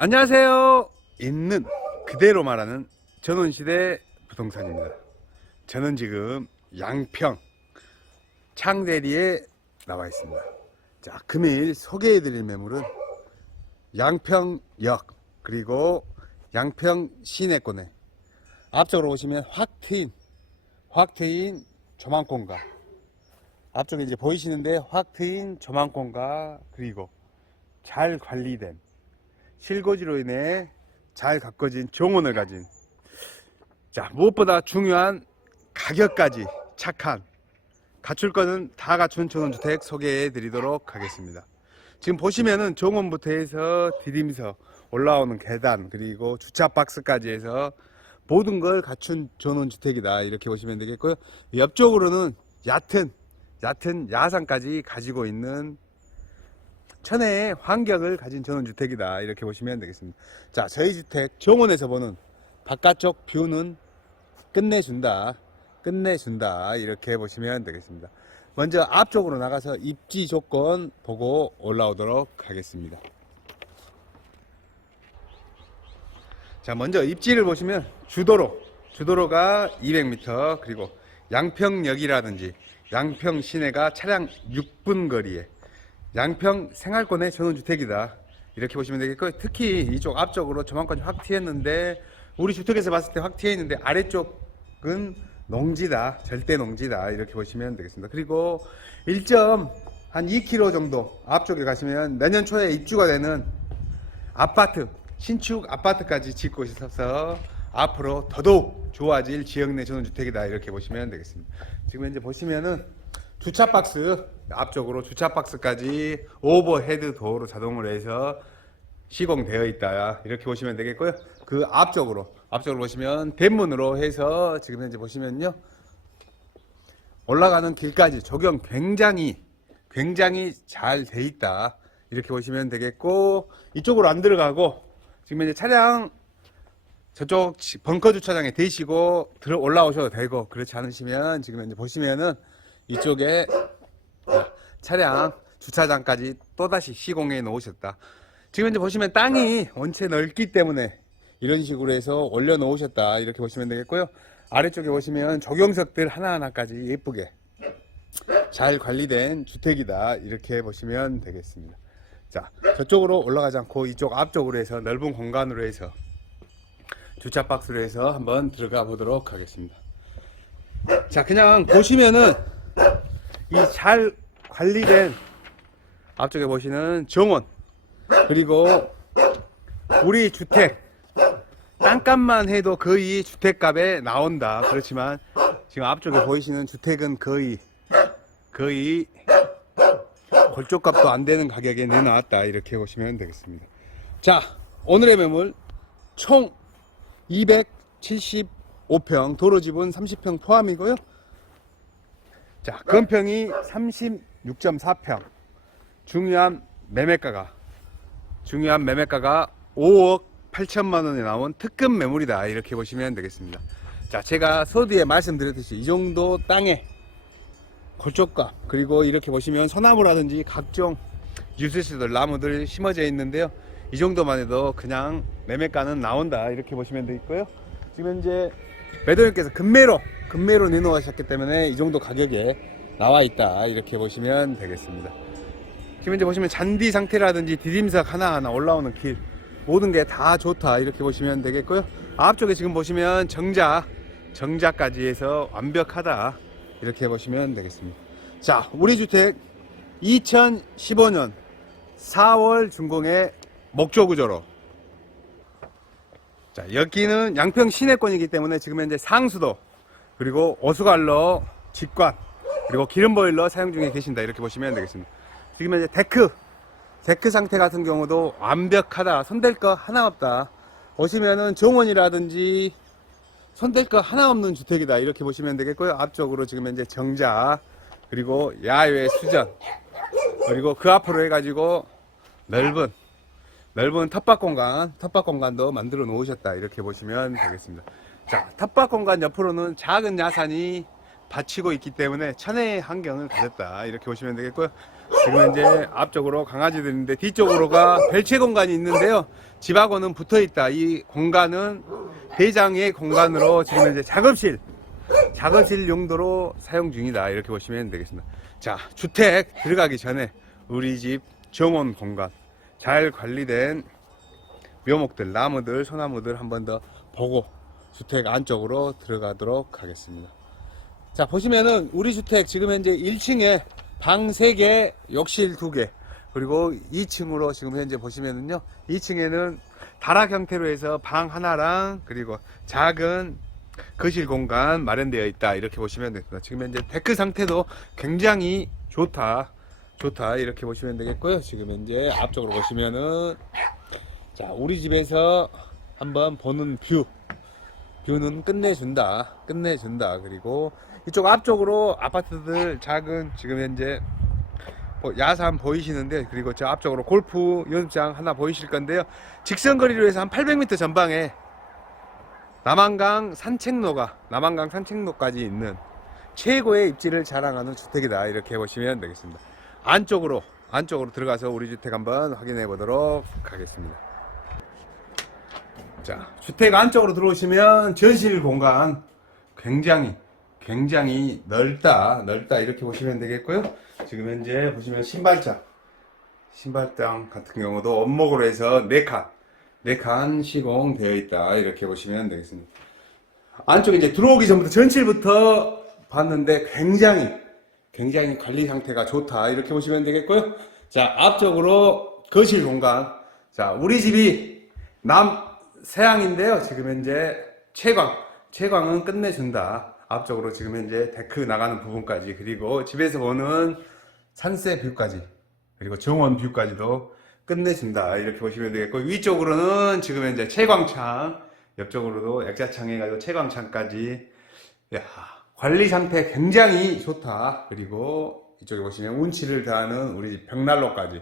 안녕하세요. 있는 그대로 말하는 전원시대 부동산입니다. 저는 지금 양평 창대리에 나와 있습니다. 자, 금일 소개해드릴 매물은 양평역 그리고 양평 시내권에 앞쪽으로 오시면 확 트인 확 트인 조망공가 앞쪽에 이제 보이시는데 확 트인 조망공가 그리고 잘 관리된 실거지로 인해 잘 가꿔진 정원을 가진 자 무엇보다 중요한 가격까지 착한 갖출 거는 다 갖춘 전원주택 소개해 드리도록 하겠습니다. 지금 보시면은 정원부터 해서 디딤서 올라오는 계단 그리고 주차 박스까지 해서 모든 걸 갖춘 전원주택이다 이렇게 보시면 되겠고요. 옆쪽으로는 얕은 얕은 야산까지 가지고 있는 천혜의 환경을 가진 전원주택이다. 이렇게 보시면 되겠습니다. 자 저희 주택 정원에서 보는 바깥쪽 뷰는 끝내준다. 끝내준다. 이렇게 보시면 되겠습니다. 먼저 앞쪽으로 나가서 입지 조건 보고 올라오도록 하겠습니다. 자 먼저 입지를 보시면 주도로 주도로가 200m 그리고 양평역이라든지 양평 시내가 차량 6분 거리에 양평 생활권의 전원주택이다. 이렇게 보시면 되겠고요. 특히 이쪽 앞쪽으로 조망권이 확 튀었는데 우리 주택에서 봤을 때 확 튀어 있는데 아래쪽은 농지다. 절대 농지다. 이렇게 보시면 되겠습니다. 그리고 1점 한 2km 정도 앞쪽에 가시면 내년 초에 입주가 되는 아파트 신축 아파트까지 짓고 있어서 앞으로 더더욱 좋아질 지역 내 전원주택이다. 이렇게 보시면 되겠습니다. 지금 현재 보시면은 주차 박스 앞쪽으로 주차 박스까지 오버헤드 도어로 자동으로 해서 시공되어 있다. 이렇게 보시면 되겠고요. 그 앞쪽으로 앞쪽으로 보시면 대문으로 해서 지금 현재 보시면요. 올라가는 길까지 적용 굉장히 굉장히 잘 돼 있다. 이렇게 보시면 되겠고 이쪽으로 안 들어가고 지금 이제 차량 저쪽 지- 벙커 주차장에 대시고 들어 올라오셔도 되고 그렇지 않으시면 지금 이제 보시면은 이쪽에 차량 주차장까지 또다시 시공해 놓으셨다. 지금 이제 보시면 땅이 원체 넓기 때문에 이런 식으로 해서 올려 놓으셨다. 이렇게 보시면 되겠고요. 아래쪽에 보시면 조경석들 하나하나까지 예쁘게 잘 관리된 주택이다. 이렇게 보시면 되겠습니다. 자, 저쪽으로 올라가지 않고 이쪽 앞쪽으로 해서 넓은 공간으로 해서 주차 박스로 해서 한번 들어가 보도록 하겠습니다. 자, 그냥 보시면은 이 잘 관리된 앞쪽에 보시는 정원 그리고 우리 주택 땅값만 해도 거의 주택값에 나온다. 그렇지만 지금 앞쪽에 보이시는 주택은 거의 거의 골조값도 안 되는 가격에 내놨다. 이렇게 보시면 되겠습니다. 자, 오늘의 매물 총 275평 도로 지분 30평 포함이고요. 자, 건평이 36.4평. 중요한 매매가가 중요한 매매가가 5억 8천만 원에 나온 특급 매물이다. 이렇게 보시면 되겠습니다. 자, 제가 서두에 말씀드렸듯이 이 정도 땅에 골조값 그리고 이렇게 보시면 소나무라든지 각종 유수시들 나무들 심어져 있는데요. 이 정도만 해도 그냥 매매가는 나온다. 이렇게 보시면 되겠고요. 지금 현재 매도인께서 금매로 금매로 내놓으셨기 때문에 이 정도 가격에 나와 있다. 이렇게 보시면 되겠습니다. 지금 현재 보시면 잔디 상태라든지 디딤석 하나하나 올라오는 길 모든 게 다 좋다 이렇게 보시면 되겠고요 앞쪽에 지금 보시면 정자 정자까지 해서 완벽하다 이렇게 보시면 되겠습니다 자 우리 주택 2015년 4월 준공의 목조 구조로 자 여기는 양평 시내권이기 때문에 지금 현재 상수도 그리고 오수관로 직관 그리고 기름 보일러 사용 중에 계신다. 이렇게 보시면 되겠습니다. 지금 현재 데크 데크 상태 같은 경우도 완벽하다. 손댈 거 하나 없다. 보시면은 정원이라든지 손댈 거 하나 없는 주택이다. 이렇게 보시면 되겠고요. 앞쪽으로 지금 현재 정자 그리고 야외 수전 그리고 그 앞으로 해가지고 넓은 넓은 텃밭 공간 텃밭 공간도 만들어 놓으셨다 이렇게 보시면 되겠습니다 자 텃밭 공간 옆으로는 작은 야산이 받치고 있기 때문에 천혜의 환경을 가졌다 이렇게 보시면 되겠고요 지금 현재 앞쪽으로 강아지들 있는데 뒤쪽으로가 벨체 공간이 있는데요. 집하고는 붙어 있다. 이 공간은 대장의 공간으로 지금 현재 작업실, 작업실 용도로 사용 중이다. 이렇게 보시면 되겠습니다. 자, 주택 들어가기 전에 우리 집 정원 공간 잘 관리된 묘목들, 나무들, 소나무들 한 번 더 보고 주택 안쪽으로 들어가도록 하겠습니다. 자, 보시면은 우리 주택 지금 현재 1층에 방 3개, 욕실 2개, 그리고 2층으로 지금 현재 보시면은요, 2층에는 다락 형태로 해서 방 하나랑 그리고 작은 거실 공간 마련되어 있다. 이렇게 보시면 됩니다. 지금 현재 데크 상태도 굉장히 좋다. 좋다. 이렇게 보시면 되겠고요. 지금 현재 앞쪽으로 보시면은 자, 우리 집에서 한번 보는 뷰. 뷰는 끝내준다. 끝내준다. 그리고 이쪽 앞쪽으로 아파트들 작은 지금 현재 뭐 야산 보이시는데 그리고 저 앞쪽으로 골프 연습장 하나 보이실 건데요. 직선 거리로 해서 한 800m 전방에 남한강 산책로가 남한강 산책로까지 있는 최고의 입지를 자랑하는 주택이다 이렇게 보시면 되겠습니다. 안쪽으로 안쪽으로 들어가서 우리 주택 한번 확인해 보도록 하겠습니다. 자 주택 안쪽으로 들어오시면 전실 공간 굉장히 굉장히 넓다 넓다 이렇게 보시면 되겠고요. 지금 현재 보시면 신발장 신발장 같은 경우도 원목으로 해서 4칸 4칸 시공되어 있다 이렇게 보시면 되겠습니다. 안쪽에 이제 들어오기 전부터 전실부터 봤는데 굉장히 굉장히 관리 상태가 좋다 이렇게 보시면 되겠고요. 자 앞쪽으로 거실 공간 자 우리 집이 남 서양인데요. 지금 현재 채광 채광은 끝내준다. 앞쪽으로 지금 현재 데크 나가는 부분까지 그리고 집에서 보는 산세 뷰까지 그리고 정원 뷰까지도 끝내준다 이렇게 보시면 되겠고 위쪽으로는 지금 현재 채광창 옆쪽으로도 액자창 해가지고 채광창까지 야 관리 상태 굉장히 좋다. 그리고 이쪽에 보시면 운치를 더하는 우리 집 벽난로까지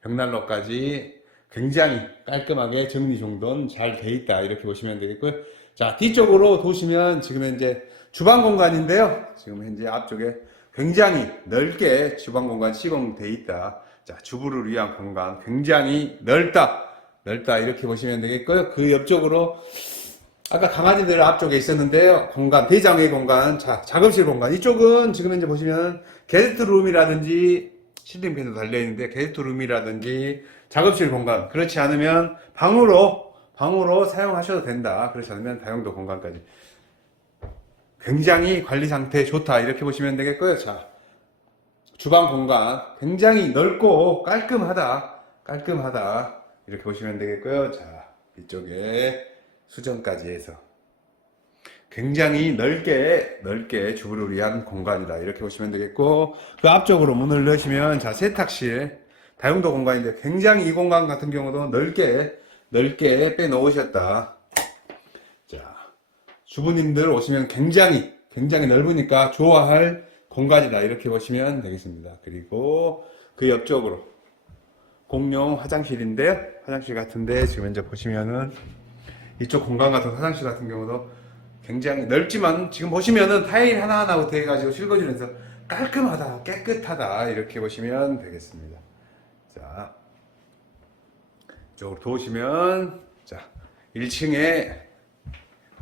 벽난로까지 굉장히 깔끔하게 정리 정돈 잘 돼 있다. 이렇게 보시면 되겠고요. 자 뒤쪽으로 도시면 지금 현재 주방 공간인데요. 지금 현재 앞쪽에 굉장히 넓게 주방 공간 시공돼 있다. 자 주부를 위한 공간 굉장히 넓다. 넓다. 이렇게 보시면 되겠고요. 그 옆쪽으로 아까 강아지들 앞쪽에 있었는데요. 공간, 대장의 공간, 자, 작업실 공간. 이쪽은 지금 현재 보시면 게스트룸이라든지 실링팬도 달려있는데 게스트룸이라든지 작업실 공간. 그렇지 않으면 방으로, 방으로 사용하셔도 된다. 그렇지 않으면 다용도 공간까지. 굉장히 관리 상태 좋다. 이렇게 보시면 되겠고요. 자, 주방 공간. 굉장히 넓고 깔끔하다. 깔끔하다. 이렇게 보시면 되겠고요. 자, 이쪽에 수전까지 해서. 굉장히 넓게 넓게 주부를 위한 공간이다. 이렇게 보시면 되겠고 그 앞쪽으로 문을 넣으시면 자 세탁실 다용도 공간인데 굉장히 이 공간 같은 경우도 넓게 넓게 빼놓으셨다. 자 주부님들 오시면 굉장히 굉장히 넓으니까 좋아할 공간이다. 이렇게 보시면 되겠습니다. 그리고 그 옆쪽으로 공용 화장실인데요 화장실 같은데 지금 현재 보시면은 이쪽 공간 같은 화장실 같은 경우도 굉장히 넓지만 지금 보시면은 타일 하나하나부터 해가지고 실거주면서 깔끔하다, 깨끗하다 이렇게 보시면 되겠습니다. 자, 이쪽으로 도우시면 자 1층에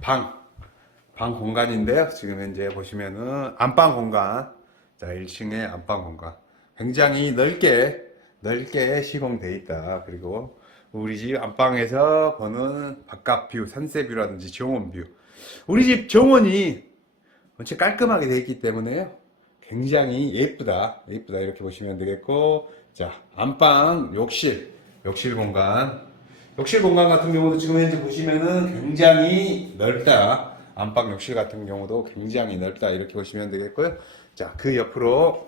방, 방 공간인데요. 지금 현재 보시면은 안방 공간, 자 1층에 안방 공간 굉장히 넓게 넓게 시공돼 있다. 그리고 우리 집 안방에서 보는 바깥 뷰, 산세 뷰라든지 정원 뷰. 우리 집 정원이 전체 깔끔하게 되어 있기 때문에 굉장히 예쁘다. 예쁘다. 이렇게 보시면 되겠고. 자, 안방, 욕실, 욕실 공간. 욕실 공간 같은 경우도 지금 현재 보시면은 굉장히 넓다. 안방 욕실 같은 경우도 굉장히 넓다. 이렇게 보시면 되겠고요. 자, 그 옆으로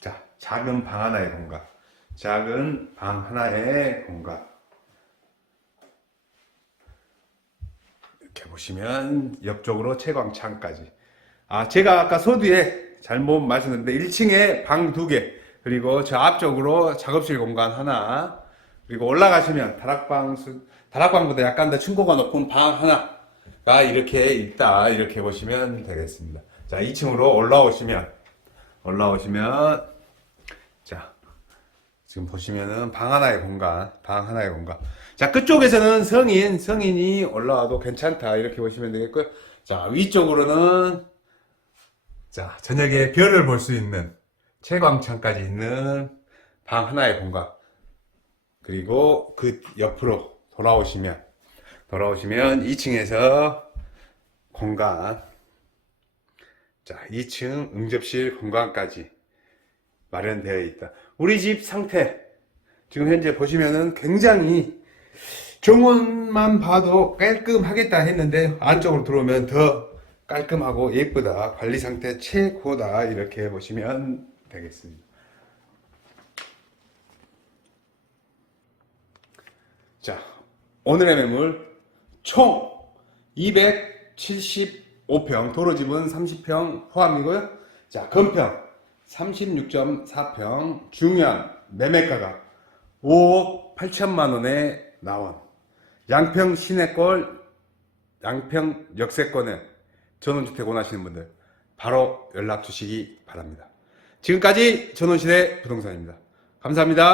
자, 작은 방 하나의 공간. 작은 방 하나의 공간. 이렇게 보시면 옆쪽으로 채광창까지. 아, 제가 아까 서두에 잘못 말씀드렸는데 1층에 방 두 개, 그리고 저 앞쪽으로 작업실 공간 하나, 그리고 올라가시면 다락방, 수- 다락방보다 약간 더 층고가 높은 방 하나가 이렇게 있다. 이렇게 보시면 되겠습니다. 자, 2층으로 올라오시면 올라오시면 자 지금 보시면은 방 하나의 공간, 방 하나의 공간. 자 끝쪽에서는 성인, 성인이 올라와도 괜찮다 이렇게 보시면 되겠고요. 자 위쪽으로는 자 저녁에 별을 볼 수 있는 채광창까지 있는 방 하나의 공간. 그리고 그 옆으로 돌아오시면 돌아오시면 2층에서 공간 자 2층 응접실 공간까지 마련되어 있다. 우리 집 상태 지금 현재 보시면은 굉장히 정원만 봐도 깔끔하겠다 했는데 안쪽으로 들어오면 더 깔끔하고 예쁘다. 관리 상태 최고다. 이렇게 보시면 되겠습니다. 자, 오늘의 매물 총 275평, 도로집은 30평 포함이고요. 자, 건평 36.4평, 중요한 매매가가 5억 8천만 원에 나온 양평 시내골, 양평 역세권에 전원주택 원하시는 분들 바로 연락 주시기 바랍니다. 지금까지 전원시대 부동산입니다. 감사합니다.